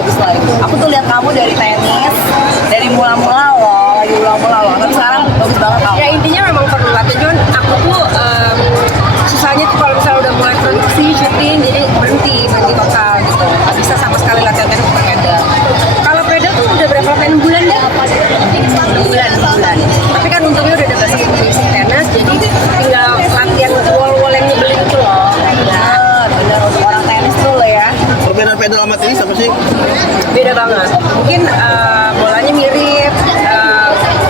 bagus lah itu. Aku tuh lihat kamu dari tenis, dari mula-mula loh, lagi mula-mula loh. Tapi sekarang bagus banget kamu. Ya intinya memang perlu latihan, cuman aku tuh susahnya tuh kalau misalnya udah mulai produksi, syuting, jadi berhenti total gitu. Nggak bisa sama sekali latihan tenis untuk pedal. Kalau pedal tuh udah berapa latihan bulan ya? Bulan. Tapi kan untungnya udah ada basic tenis, jadi tinggal latihan wall yang nyebelin itu loh. Bener untuk orang tenis tuh loh ya. Perbedaan pedal sama tenis apa sih? Beda banget. Mungkin bolanya mirip,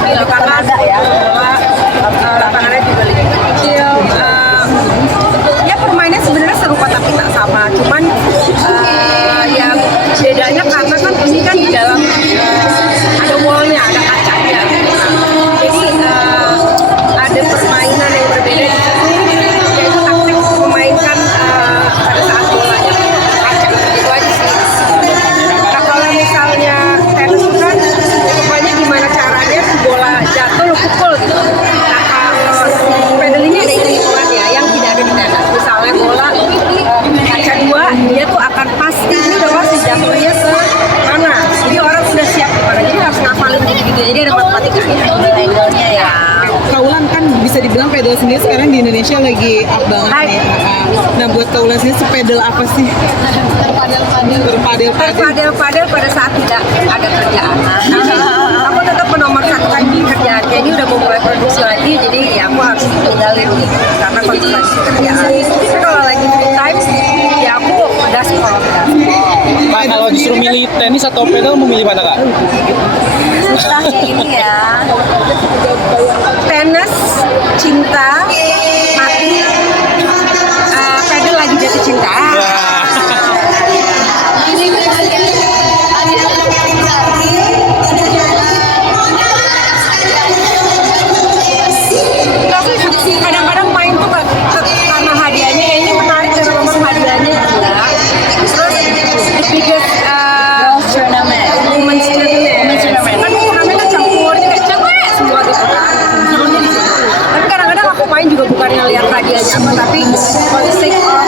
di lapangan ada ya. bola, lapangannya juga lebih kecil. Ya permainnya sebenarnya serupa tapi tak sama. Cuman yang bedanya karena kan ini kan di dalam ada wallnya, ada kacanya. Jadi ada permainan yang berbeda di situ, yaitu taktik memainkan pada saat bolanya kaca. Itu aja sih. Nah kalau misalnya tenis itu kan pokoknya gimana caranya bola jatuh lo pukul gitu. Nah kalau pedal ini ada hitungannya yang tidak ada di tenis. Misalnya bola kaca dua, dia tuh akan pasti ini udah pasti jatuhnya ke mana. Jadi orang sudah siap kemana. Jadi harus ngafalin gitu-gitu. Jadi ada matematikanya, angle-nya ya. Kaulan kan bisa dibilang pedal sendiri sekarang di Indonesia lagi up banget nih. Nah buat Kaulan sendiri sepedal apa sih? Berpadel Pada saat tidak ada kerjaan. Aku tetap menomorsatukan di kerjaan. Jadi udah mau mulai produksi lagi, jadi ya aku harus tinggalin gitu karena konsentrasi kerjaan. Tapi kalau lagi free time, ya aku gaspol. Kak, kalau disuruh milih tenis atau pedal, mau milih mana Kak? Susah kayak gini ya. Tenis, cinta, mati, pedal lagi jatuh cinta. Kadang-kadang main tuh karena hadiahnya, ini menarik karena memang hadiahnya gila. Terus the biggest Tournament. women's tournament. Kan turnamen kan campurnya kayak cewek semua gitu kan. Serunya di situ. Tapi kadang-kadang aku main juga bukannya lihat hadiahnya apa, tapi for the sake of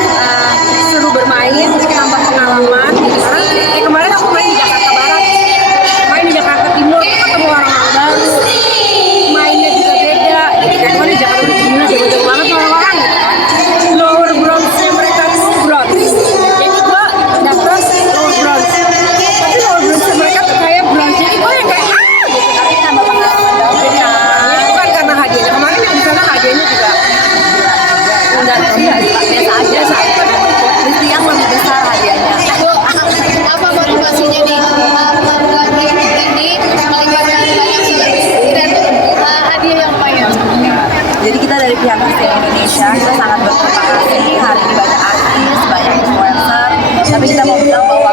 seru bermain, nambah pengalaman. Gitu. Karena kemarin aku main di Jakarta Barat, main di Jakarta Timur, ketemu orang-orang baru, mainnya juga beda. Jadi kan di Jakarta Timur jauh-jauh banget sama orang-orang gitu kan. Lower bronze-nya mereka tuh bronze. Jadi gua dapet lower bronze. Tapi lower bronze-nya mereka tuh kayak bronze. Jadi gua yang kayak gitu. Tapi nambah pengalaman banget ya. Itu kan karena hadiahnya. Kemarin yang di sana hadiahnya juga enggak biasa aja saat Itu yang lebih besar hadiahnya. Apa motivasinya nih melakukan ini melibatkan banyak sih dan hadiah yang lumayan. Jadi kita dari pihak Christian Indonesia kita sangat berterima kasih. Hari ini banyak artis, banyak influencer. Tapi kita mau bilang bahwa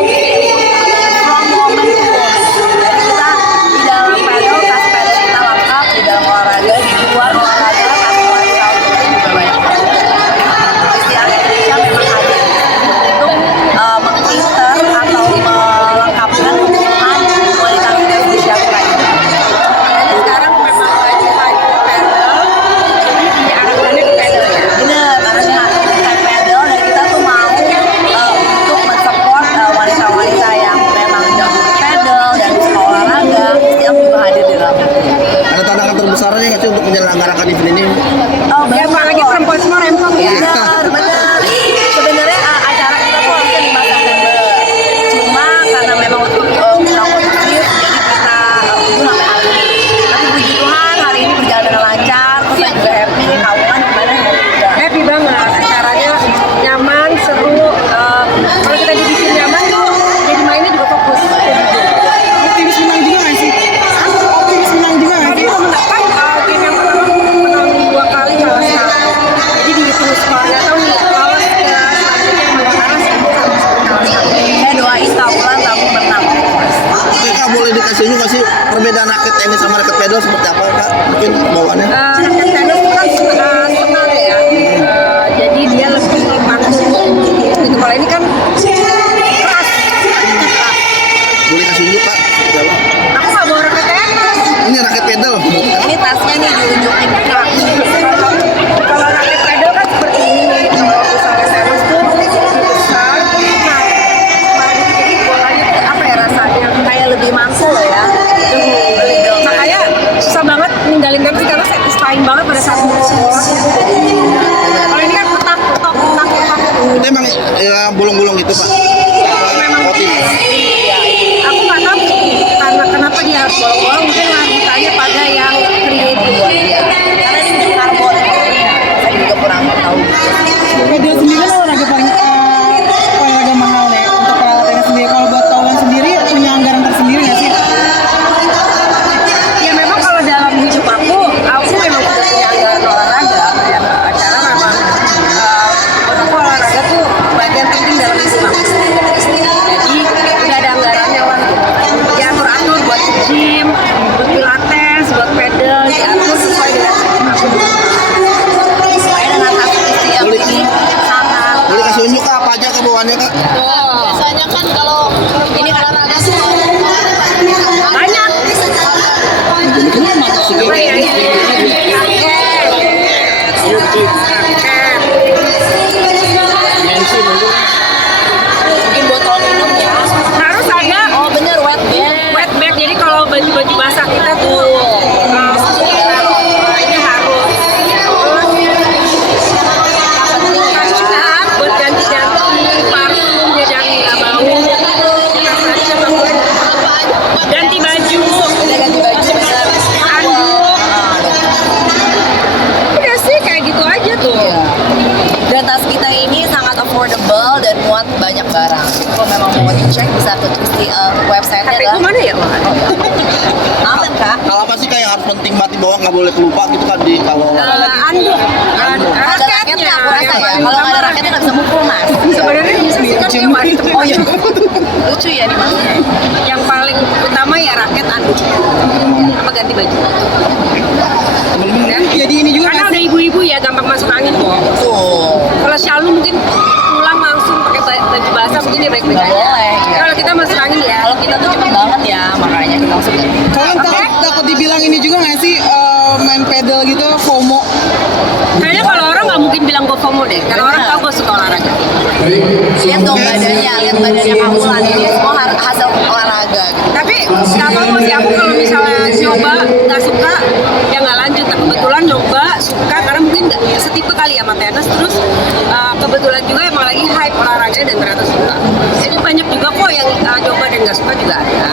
from moment to moment. Jadi kita di dalam pedal, kasih pedal kita lengkap. Di dalam olahraga, di luar olahraga, kasih olahraga kita juga banyak. Christian Indonesia memang hadir untuk mengcater atau melengkapkan kebutuhan wanita Indonesia lainnya. Dan sekarang memang lagi pedal, jadi diarahkannya ke pedal ya. Bener, karena kayak pedal dan kita tuh mau untuk mensupport wanita-wanita yang memang jago pedal dan suka olahraga. Pasti aku juga hadir di dalam itu. Ada tantangan terbesarnya nggak sih untuk menyelenggarakan event ini? Oh, Ya apalagi perempuan semua rempong ya. bener. Sebenarnya acara kita tuh harusnya 5 September. Cuma karena memang untuk kurang kondusif, jadi kita tunggu sampai hari ini. Tapi puji Tuhan hari ini berjalan dengan lancar. Terus saya juga happy. Kaulan gimana happy juga. Happy banget, acaranya nyaman, seru. Kalau kita dibikin nyaman tuh, jadi mainnya juga fokus. Optimis menang juga nggak sih? Optimis menang juga nggak Tadi sih? mau menang kan game yang pertama menang 2 kali kalah sekali. Jadi dihitung skor, nggak tahu nih lolos ke selanjutnya menang kalah kalah sekali. Saya doain Kaulan kamu menang. Oke Kak, boleh dikasih juga sih perbedaan raket tenis sama raket pedal seperti apa Kak? Mungkin bawaannya? Raket tenis itu kan senang ya, jadi dia lebih panas. Gitu. Kalau ini kan keras. Boleh kasih unjuk Kak? Seperti apa? Aku nggak bawa raket tenis. Ini raket pedal. Ini tasnya nih diunjukin Kak. Kalau raket pedal kan seperti ini. Kalau misalnya tenis tuh lebih besar. Nah, jadi bolanya tuh apa ya? Mungkin botol minum ya. Harus ada Oh bener, wet bag. wet bag, jadi kalau baju-baju basah kita tuh ini harus. Kacang buat ganti-ganti parfum biar nggak bau. Ganti baju, Udah ganti baju bener. anduk. Udah sih kayak gitu aja tuh. Iya. Dan tas kita ini sangat affordable dan muat banyak barang. Kalau memang mau dicek bisa ke website-nya HP gue mana ya? Aman kak. Kalau apa sih kayak yang harus penting banget dibawa, nggak boleh kelupa gitu kan di kalau Anduk, Ada raketnya aku rasa ya. Kalau nggak ada raketnya nggak bisa mukul mas. Sebenarnya bisa sih kan hewan. Oh iya. Lucu ya nih mas. Yang paling utama ya raket anduk apa ganti baju. Ya. Jadi ini juga Karena nggak udah ibu-ibu ya gampang masuk angin kok. Tuh. Kalau Shalom mungkin pulang langsung pakai baju basah mungkin dia baik-baik Nggak aja. boleh. Iya. Kalau kita masuk angin ya. Kalau kita tuh cepet banget ya, makanya kita langsung ganti. kalian takut dibilang ini juga nggak sih main pedal gitu FOMO? Kayaknya kalau orang nggak mungkin bilang gue FOMO deh, karena orang tahu gue suka olahraga. Lihat dong badannya, lihat badannya kamu lah. Ini semua hasil olahraga gitu. Tapi nggak tahu sih aku kalau misalnya nyoba nggak suka ya nggak lanjut. Nah, kebetulan nyoba suka karena mungkin nggak setipe kali ya sama tenis. Terus kebetulan juga emang lagi hype olahraga dan ternyata suka. Jadi banyak juga kok yang nyoba dan nggak suka juga ada.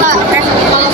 Kak, kalau